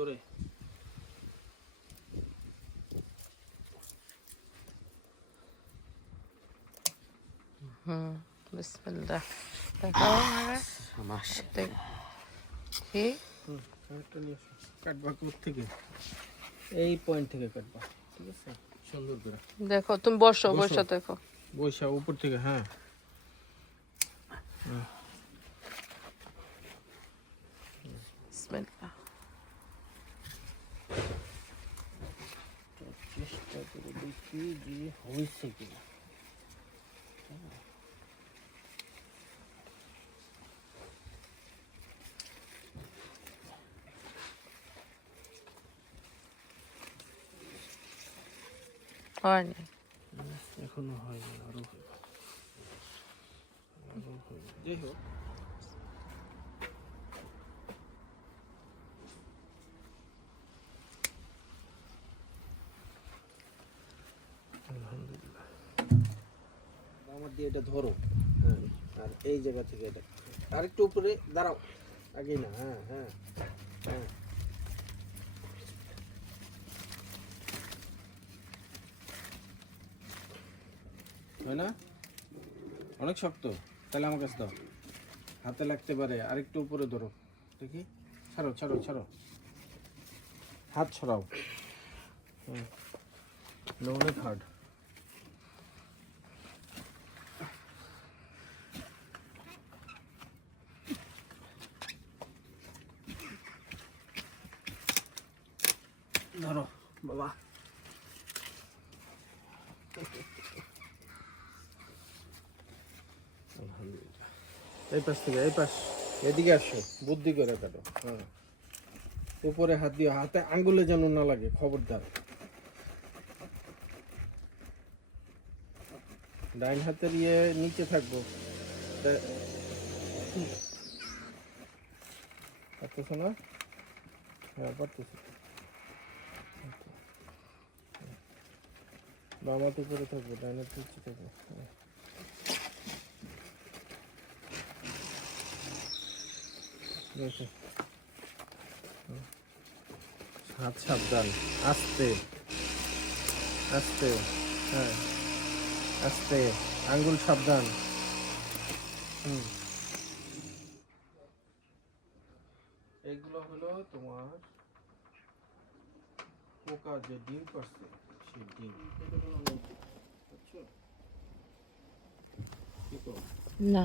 জোরে। বিসমিল্লাহ। দেখাও আমার কি একটা নিয়ে আসো। কাটবা থেকে এই পয়েন্ট থেকে কাটবা, ঠিক আছে? সুন্দর করে দেখো, তুমি বসো, বসো দেখো। বৈশা উপর থেকে, হ্যাঁ। বিসমিল্লাহ। চেষ্টা করে দেখি যে হয়েছে কিনা। হয়নি। এখনো হয়নি, আরো হবে। যাই হোক, আলহামদুলিল্লাহ। আমার দিয়ে এটা ধরো, হ্যাঁ, আর এই জায়গা থেকে এটা আরেকটু উপরে দাঁড়াও, আগে না, হ্যাঁ হ্যাঁ হ্যাঁ। হয় না? অনেক শক্ত, তাহলে আমার কাছে দাও, হাতে লাগতে পারে। আরেকটু উপরে ধরো দেখি, ছাড়ো ছাড়ো ছাড়ো, হাত ছড়াও। হ্যাঁ, অনেক হার্ড। ধরো বাবা। আলহামদুলিল্লাহ। এই পাশ থেকে, এই পাশ, এদিকে আসো, বুদ্ধি করে কাটো। হ্যাঁ, উপরে হাত দিও, হাতে আঙ্গুলে যেন না লাগে, খবরদার। ডাইন হাতের ইয়ে নিচে থাকবো। পারতেছো না? হ্যাঁ পারতেছি। বাম হাত উপরে থাকবো, ডাইন হাত নিচে থাকবো। হাত সাবধান, আস্তে আস্তে, হ্যাঁ আস্তে, আঙ্গুল সাবধান। এগুলো হলো তোমার পোকা যে ডিম করছে, সেই ডিম। বুঝছো? কি করো? না।